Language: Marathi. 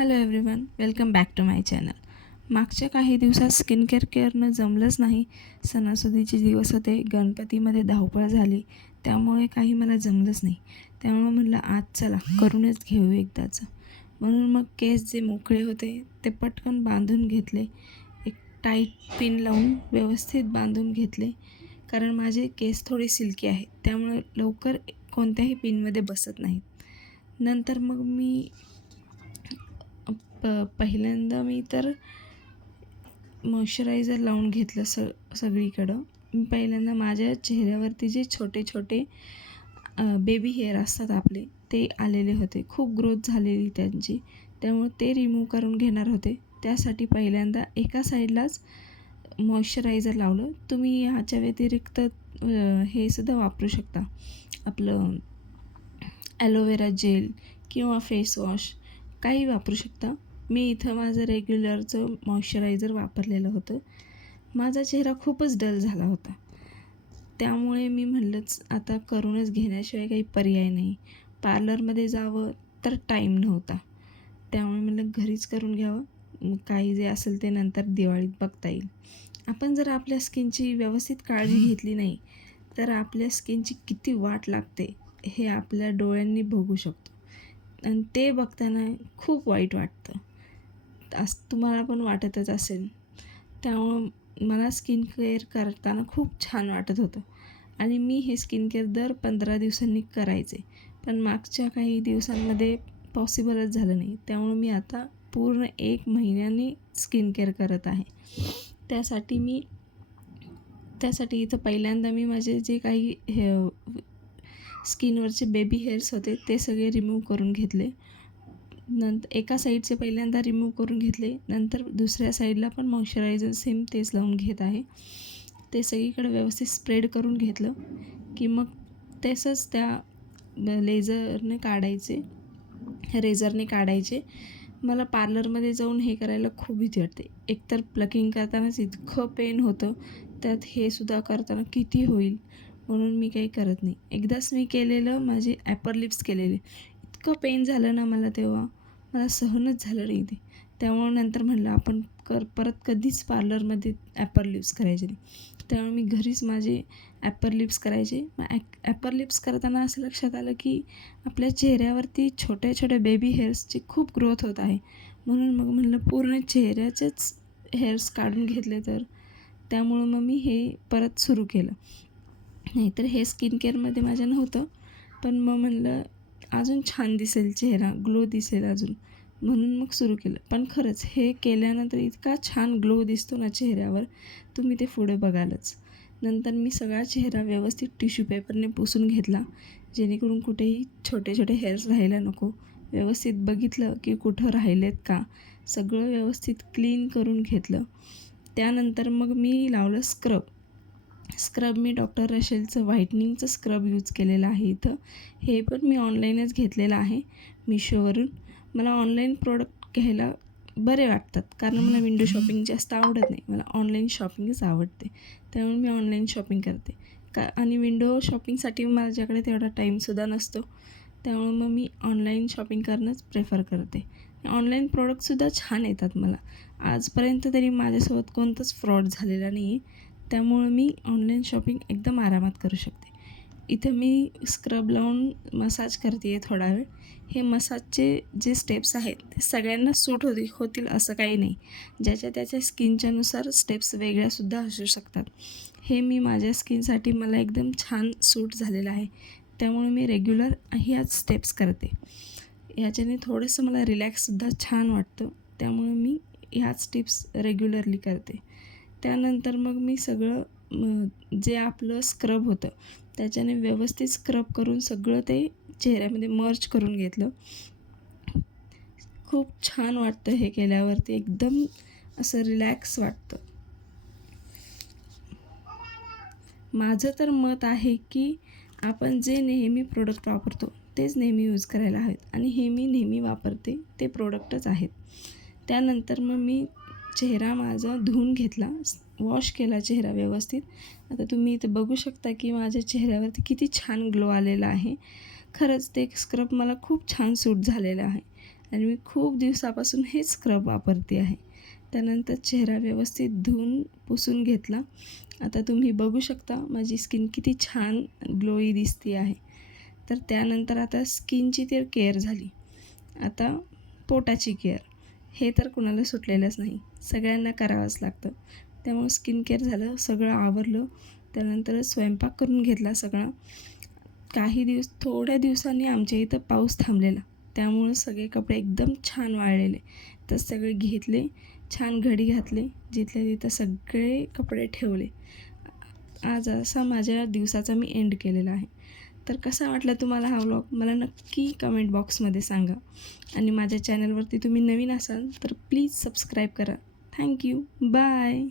Hello everyone welcome back to my channel मागच्या काही दिवसात स्किन केअर केअरनं जमलंच नाही. सणासुदीचे दिवस होते गणपतीमध्ये धावपळ झाली. त्यामुळे काही मला जमलंच नाही. त्यामुळे म्हटलं आज चला करूनच घेऊ एकदाचं. म्हणून मग केस जे मोकळे होते ते पटकन बांधून घेतले. एक टाईट पिन लावून व्यवस्थित बांधून घेतले. कारण माझे केस थोडे सिल्की आहेत त्यामुळे लवकर कोणत्याही पिनमध्ये बसत नाहीत. नंतर मग मी प पहिल्यांदा मी तर मॉइश्चरायझर लावून घेतलं स सगळीकडं. मी पहिल्यांदा माझ्या चेहऱ्यावरती जे छोटे छोटे बेबी हेअर असतात आपले ते आलेले होते. खूप ग्रोथ झालेली त्यांची. त्यामुळे ते रिमूव्ह करून घेणार होते. त्यासाठी पहिल्यांदा एका साईडलाच मॉइश्चरायझर लावलं. तुम्ही ह्याच्या व्यतिरिक्त हे सुद्धा वापरू शकता. आपलं ॲलोवेरा जेल किंवा फेस वॉश काही वापरू शकता. मी इथं माझं रेग्युलरचं मॉइश्चरायझर वापरलेलं होतं. माझा चेहरा खूपच डल झाला होता. त्यामुळे मी म्हणलंच आता करूनच घेण्याशिवाय काही पर्याय नाही. पार्लरमध्ये जावं तर टाईम नव्हता. त्यामुळे म्हणलं घरीच करून घ्यावं. काही जे असेल ते नंतर दिवाळीत बघता येईल. आपण जर आपल्या स्किनची व्यवस्थित काळजी घेतली नाही तर आपल्या स्किनची किती वाट लागते हे आपल्या डोळ्यांनी बघू शकतो. आणि ते बघताना खूप वाईट वाटतं. असं तुम्हाला पण वाटतच असेल. त्यामुळं मला स्किन केअर करताना खूप छान वाटत होतं. आणि मी हे स्किन केअर दर पंधरा दिवसांनी करायचे. पण मागच्या काही दिवसांमध्ये पॉसिबलच झालं नाही. त्यामुळं मी आता पूर्ण एक महिन्याने स्किन केअर करत आहे. त्यासाठी मी त्यासाठी इथं पहिल्यांदा मी माझे जे काही हे स्किनवरचे बेबी हेअर्स होते ते सगळे रिमूव्ह करून घेतले. नंतर एका साईडचे पहिल्यांदा रिमूव्ह करून घेतले. नंतर दुसऱ्या साईडला पण मॉइश्चरायझर सेम तेच लावून घेत आहे. ते सगळीकडे व्यवस्थित स्प्रेड करून घेतलं की मग तसंच त्या लेझरने काढायचे रेझरने काढायचे. मला पार्लरमध्ये जाऊन हे करायला खूप भीती वाटते. एकतर प्लकिंग करतानाच इतकं पेन होतं त्यात हे सुद्धा करताना किती होईल? म्हणून मी काही करत नाही. एकदाच मी केलेलं माझे ॲपर लिप्स केलेले. इतकं पेन झालं ना मला तेव्हा. मला सहनच झालं नाही ते. त्यामुळं नंतर म्हणलं आपण कर परत कधीच पार्लरमध्ये ॲपर लिप्स करायचे नाही. त्यामुळे मी घरीच माझे ॲपर लिप्स करायचे. मग ॲक ॲपर लिप्स करताना असं लक्षात आलं की आपल्या चेहऱ्यावरती छोट्या छोट्या बेबी हेअर्सची खूप ग्रोथ होत आहे. म्हणून मग म्हणलं पूर्ण चेहऱ्याचेच हेअर्स काढून घेतले तर. त्यामुळं मग मी हे परत सुरू केलं. नाहीतर हे स्किन केअरमध्ये माझ्या नव्हतं. पण मग म्हणलं अजून छान दिसेल चेहरा ग्लो दिसेल अजून. म्हणून मग सुरू केलं. पण खरंच हे केल्यानंतर इतका छान ग्लो दिसतो ना चेहऱ्यावर तुम्ही ते पुढे बघालच. नंतर मी सगळा चेहरा व्यवस्थित टिश्यू पेपरने पुसून घेतला. जेणेकरून कुठेही छोटे छोटे हेअर्स राहायला नको. व्यवस्थित बघितलं की कुठं राहिलेत का? सगळं व्यवस्थित क्लीन करून घेतलं. त्यानंतर मग मी लावलं स्क्रब स्क्रब मी डॉक्टर रशेलचं व्हाईटनिंगचं स्क्रब यूज केलेलं आहे इथं. हे पण मी ऑनलाईनच घेतलेलं आहे मिशोवरून मला ऑनलाईन प्रोडक्ट घ्यायला बरे वाटतात. कारण मला विंडो शॉपिंग जास्त आवडत नाही. मला ऑनलाईन शॉपिंगच आवडते. त्यामुळे मी ऑनलाईन शॉपिंग करते. का आणि विंडो शॉपिंगसाठी माझ्याकडे तेवढा टाईमसुद्धा नसतो. त्यामुळे मग मी ऑनलाईन शॉपिंग करणंच प्रेफर करते. ऑनलाईन प्रोडक्टसुद्धा छान येतात मला. आजपर्यंत तरी माझ्यासोबत कोणतंच फ्रॉड झालेला नाही आहे त्यामुळं मी ऑनलाईन शॉपिंग एकदम आरामात करू शकते. इथं मी स्क्रब लावून मसाज करते आहे थोडा वेळ. हे मसाजचे जे स्टेप्स आहेत ते सगळ्यांना सूट होती होतील असं काही नाही. ज्याच्या त्याच्या स्किनच्यानुसार स्टेप्स वेगळ्यासुद्धा असू शकतात. हे मी माझ्या स्किनसाठी मला एकदम छान सूट झालेलं आहे. त्यामुळे मी रेग्युलर ह्याच स्टेप्स करते. याच्याने थोडंसं मला रिलॅक्ससुद्धा छान वाटतं. त्यामुळे मी ह्याच टिप्स रेग्युलरली करते. त्यानंतर मग मी सगळं जे आपलं स्क्रब होतं त्याच्याने व्यवस्थित स्क्रब करून सगळं ते चेहऱ्यामध्ये मर्च करून घेतलं. खूप छान वाटतं हे केल्यावरती एकदम असं रिलॅक्स वाटतं. माझं तर मत आहे की आपण जे नेहमी प्रोडक्ट वापरतो तेच नेहमी यूज करायला हवेत. आणि हे मी नेहमी वापरते ते प्रोडक्टच आहेत. त्यानंतर मग मी चेहरा माझा धुवून घेतला वॉश केला चेहरा व्यवस्थित. आता तुम्ही इथे बघू शकता की माझ्या चेहऱ्यावरती किती छान ग्लो आलेला आहे. खरंच ते स्क्रब मला खूप छान सूट झालेलं आहे. आणि मी खूप दिवसापासून हेच स्क्रब वापरते आहे. त्यानंतर चेहरा व्यवस्थित धुवून पुसून घेतला. आता तुम्ही बघू शकता माझी स्किन किती छान ग्लोई दिसते आहे. तर त्यानंतर आता स्किनची तर केअर झाली. आता पोटाची केअर हे तर कुणाला सुटलेलंच नाही. सगळ्यांना करावंच लागतं. त्यामुळं स्किन केअर झालं सगळं आवरलं. त्यानंतर स्वयंपाक करून घेतला सगळा. काही दिवस थोड्या दिवसांनी आमच्या इथं पाऊस थांबलेला. त्यामुळं सगळे कपडे एकदम छान वाळलेले. तर सगळे घेतले छान घडी घातली जिथल्या तिथं सगळे कपडे ठेवले. आज असा माझ्या दिवसाचा मी एंड केलेला आहे. तर कसा वाटला तुम्हाला हा व्लॉग मला नक्की कमेंट बॉक्समध्ये सांगा. आणि माझ्या चॅनलवरती तुम्ही नवीन असाल तर प्लीज सबस्क्राईब करा. Thank you bye